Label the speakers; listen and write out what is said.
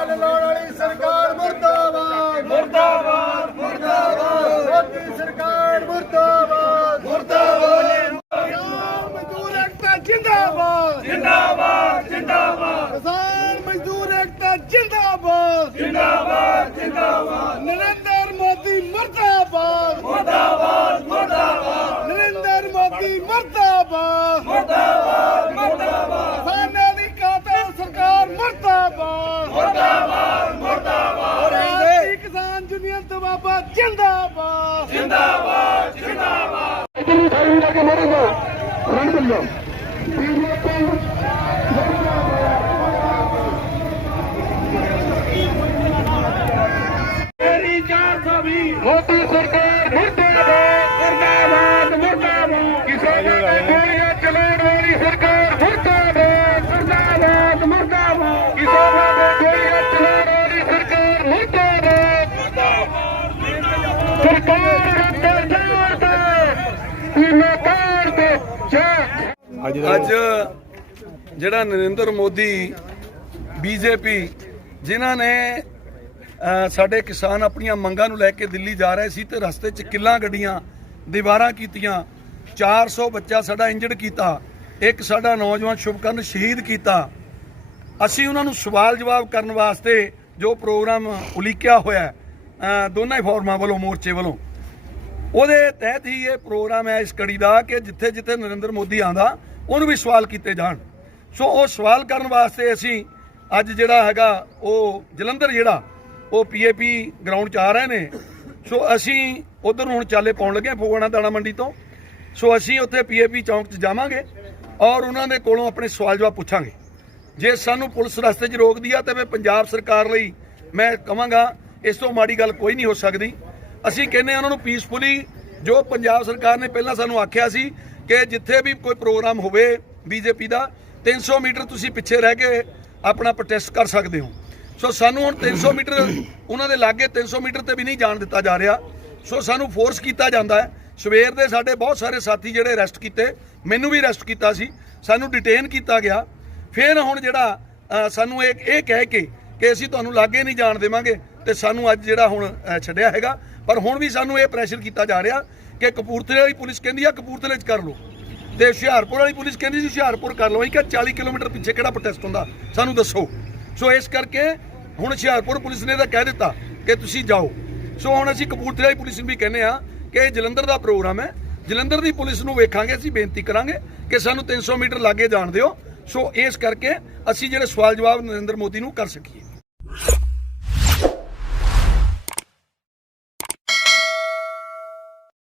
Speaker 1: ਗੱਲ ਲਾਉਣ ਵਾਲੀ ਸਰਕਾਰ ਮੁਰਦਾਬਾਦ। ਮੁਰਦਾਬਾਦ ਮੁਰਦਾਬਾਦ। ਮੋਦੀ ਸਰਕਾਰ ਮੁਰਦਾਬਾਦ। ਮੁਰਦਾਬਾਦ। ਮਜ਼ਦੂਰ ਏਕਤਾ ਜਿੰਦਾਬਾਦ। ਜਿੰਦਾਬਾਦ ਜਿੰਦਾਬਾਦ। ਕਿਸਾਨ ਮਜ਼ਦੂਰ ਏਕਤਾ ਜਿੰਦਾਬਾਦ। ਜਿੰਦਾਬਾਦ ਜਿੰਦਾਬਾਦ ਨਰਿੰਦਰ ਮੋਦੀ ਮੁਰਦਾਬਾਦ ਮੁਰਦਾਬਾਦ ਮੁਰਦਾਬਾਦ ਨਰਿੰਦਰ ਮੋਦੀ ਮੁਰਦਾਬਾਦ ਮੁਰਦਾਬਾਦ ਮੁਰਦਾਬਾਦ ਕਿਸਾਨਾਂ ਦੀ ਕਾਤਲ ਸਰਕਾਰ ਮੁਰਦਾਬਾਦ ਮੁਰਦਾਬਾਦ ਮੁਰਦਾਬਾਦ ਰਾਸ਼ਟਰੀ ਕਿਸਾਨ ਯੂਨੀਅਨ ਤਵਾਬਾ ਜਿੰਦਾਬਾਦ
Speaker 2: ਇਤਨੀ ਸਾਰੀ ਲਾ ਕੇ ਮਰੇਗਾ ਰਣ ਬੰਦਾ ਬੀਜੇਪੀ
Speaker 1: ਮੇਰੀ 420
Speaker 2: ਮੋਦੀ ਸਰਕਾਰ ਮੁਰਦਾਬਾਦ।
Speaker 3: ਅੱਜ ਜਿਹੜਾ ਨਰਿੰਦਰ ਮੋਦੀ, ਬੀਜੇਪੀ, ਜਿਨ੍ਹਾਂ ਨੇ ਸਾਡੇ ਕਿਸਾਨ ਆਪਣੀਆਂ ਮੰਗਾਂ ਨੂੰ ਲੈ ਕੇ ਦਿੱਲੀ ਜਾ ਰਹੇ ਸੀ ਤੇ ਰਸਤੇ 'ਚ ਕਿੱਲਾਂ ਗੱਡੀਆਂ, ਦੀਵਾਰਾਂ ਕੀਤੀਆਂ 400 ਬੱਚਾ ਸਾਡਾ ਇੰਜਰਡ ਕੀਤਾ, ਇੱਕ ਸਾਡਾ ਨੌਜਵਾਨ ਸ਼ੁਭਕਰਨ ਸ਼ਹੀਦ ਕੀਤਾ। ਅਸੀਂ ਉਹਨਾਂ ਨੂੰ ਸਵਾਲ ਜਵਾਬ ਕਰਨ ਵਾਸਤੇ ਜੋ ਪ੍ਰੋਗਰਾਮ ਉਲੀਕਿਆ ਹੋਇਆ ਦੋਨਾਂ ਹੀ ਫੋਰਮਾਂ ਵੱਲੋਂ, ਮੋਰਚੇ ਵੱਲੋਂ ਉਹਦੇ ਤਹਿਤ ਹੀ ਇਹ ਪ੍ਰੋਗਰਾਮ ਹੈ ਇਸ ਕੜੀ ਦਾ ਕਿ ਜਿੱਥੇ ਜਿੱਥੇ ਨਰਿੰਦਰ ਮੋਦੀ ਆਂਦਾ ਉਹਨੂੰ ਵੀ ਸਵਾਲ ਕੀਤੇ ਜਾਣ। ਸੋ ਉਹ ਸਵਾਲ ਕਰਨ ਵਾਸਤੇ ਅਸੀਂ ਅੱਜ ਜਿਹੜਾ ਹੈਗਾ, ਉਹ ਜਲੰਧਰ ਜਿਹੜਾ, ਉਹ ਪੀਏਪੀ ਗਰਾਊਂਡ 'ਚ ਆ ਰਹੇ ਨੇ। ਸੋ ਅਸੀਂ ਉਧਰ ਨੂੰ ਹੁਣ ਚਾਲੇ ਪਾਉਣ ਲੱਗੇ ਹਾਂ ਦਾਣਾ ਮੰਡੀ ਤੋਂ। ਸੋ ਅਸੀਂ ਉੱਥੇ ਪੀਏਪੀ ਚੌਂਕ 'ਚ ਜਾਵਾਂਗੇ ਔਰ ਉਹਨਾਂ ਦੇ ਕੋਲੋਂ ਆਪਣੇ ਸਵਾਲ ਜਵਾਬ ਪੁੱਛਾਂਗੇ। ਜੇ ਸਾਨੂੰ ਪੁਲਿਸ ਰਸਤੇ 'ਚ ਰੋਕਦੀ ਆ ਤੇ ਮੈਂ ਪੰਜਾਬ ਸਰਕਾਰ ਲਈ ਮੈਂ ਕਹਾਂਗਾ, ਇਸ ਤੋਂ ਮਾੜੀ ਗੱਲ ਕੋਈ ਨਹੀਂ ਹੋ ਸਕਦੀ। ਅਸੀਂ ਕਹਿੰਦੇ ਆ ਉਹਨਾਂ ਨੂੰ ਪੀਸਫੁਲੀ ਜੋ ਪੰਜਾਬ ਸਰਕਾਰ ਨੇ ਪਹਿਲਾਂ ਸਾਨੂੰ ਆਖਿਆ ਸੀ ਕਿ ਜਿੱਥੇ ਵੀ ਕੋਈ ਪ੍ਰੋਗਰਾਮ ਹੋਵੇ ਬੀਜੇਪੀ ਦਾ 300 ਮੀਟਰ ਤੁਸੀਂ ਪਿੱਛੇ ਰਹਿ ਕੇ ਆਪਣਾ ਪ੍ਰੋਟੈਸਟ ਕਰ ਸਕਦੇ ਹੋ। ਸੋ ਸਾਨੂੰ ਹੁਣ 300 ਮੀਟਰ, ਉਹਨਾਂ ਦੇ ਲਾਗੇ 300 ਮੀਟਰ ਤੇ ਵੀ ਨਹੀਂ ਜਾਣ ਦਿੱਤਾ ਜਾ ਰਿਹਾ। ਸੋ ਸਾਨੂੰ ਫੋਰਸ ਕੀਤਾ ਜਾਂਦਾ ਹੈ। ਸਵੇਰ ਦੇ ਸਾਡੇ ਬਹੁਤ ਸਾਰੇ ਸਾਥੀ ਜਿਹੜੇ ਅਰੈਸਟ ਕੀਤੇ, ਮੈਨੂੰ ਵੀ ਅਰੈਸਟ ਕੀਤਾ ਸੀ। ਸਾਨੂੰ ਡਿਟੇਨ ਕੀਤਾ ਗਿਆ। ਫਿਰ ਹੁਣ ਜਿਹੜਾ ਸਾਨੂੰ ਇਹ ਇਹ ਕਹਿ ਕੇ ਕਿ ਅਸੀਂ ਤੁਹਾਨੂੰ ਲਾਗੇ ਨਹੀਂ ਜਾਣ ਦੇਵਾਂਗੇ ਤੇ ਸਾਨੂੰ ਅੱਜ ਜਿਹੜਾ ਹੁਣ ਛੱਡਿਆ ਹੈਗਾ। ਪਰ ਹੁਣ ਵੀ ਸਾਨੂੰ ਇਹ ਪ੍ਰੈਸ਼ਰ ਕੀਤਾ ਜਾ ਰਿਹਾ ਕਿ ਕਪੂਰਥਲੇ ਵਾਲੀ ਪੁਲਿਸ ਕਹਿੰਦੀ ਆ, ਕਪੂਰਥਲੇ 'ਚ ਕਰ ਲਓ। ਤੇ ਹੁਸ਼ਿਆਰਪੁਰ ਵਾਲੀ ਪੁਲਿਸ ਕਹਿੰਦੀ ਸੀ, ਹੁਸ਼ਿਆਰਪੁਰ ਕਰ ਲਓ। ਅਸੀਂ ਕਿਹਾ 40 ਕਿਲੋਮੀਟਰ ਪਿੱਛੇ ਕਿਹੜਾ ਪ੍ਰੋਟੈਸਟ ਹੁੰਦਾ, ਸਾਨੂੰ ਦੱਸੋ। ਸੋ ਇਸ ਕਰਕੇ ਹੁਣ ਹੁਸ਼ਿਆਰਪੁਰ ਪੁਲਿਸ ਨੇ ਤਾਂ ਕਹਿ ਦਿੱਤਾ ਕਿ ਤੁਸੀਂ ਜਾਓ। ਸੋ ਹੁਣ ਅਸੀਂ ਕਪੂਰਥਲੇ ਵਾਲੀ ਪੁਲਿਸ ਨੂੰ ਵੀ ਕਹਿੰਦੇ ਆ ਕਿ ਇਹ ਜਲੰਧਰ ਦਾ ਪ੍ਰੋਗਰਾਮ ਹੈ। ਜਲੰਧਰ ਦੀ ਪੁਲਿਸ ਨੂੰ ਵੇਖਾਂਗੇ, ਅਸੀਂ ਬੇਨਤੀ ਕਰਾਂਗੇ ਕਿ ਸਾਨੂੰ 300 ਮੀਟਰ ਲਾਗੇ ਜਾਣ ਦਿਓ। ਸੋ ਇਸ ਕਰਕੇ ਅਸੀਂ ਜਿਹੜੇ ਸਵਾਲ ਜਵਾਬ ਨਰਿੰਦਰ ਮੋਦੀ ਨੂੰ ਕਰ ਸਕੀਏ।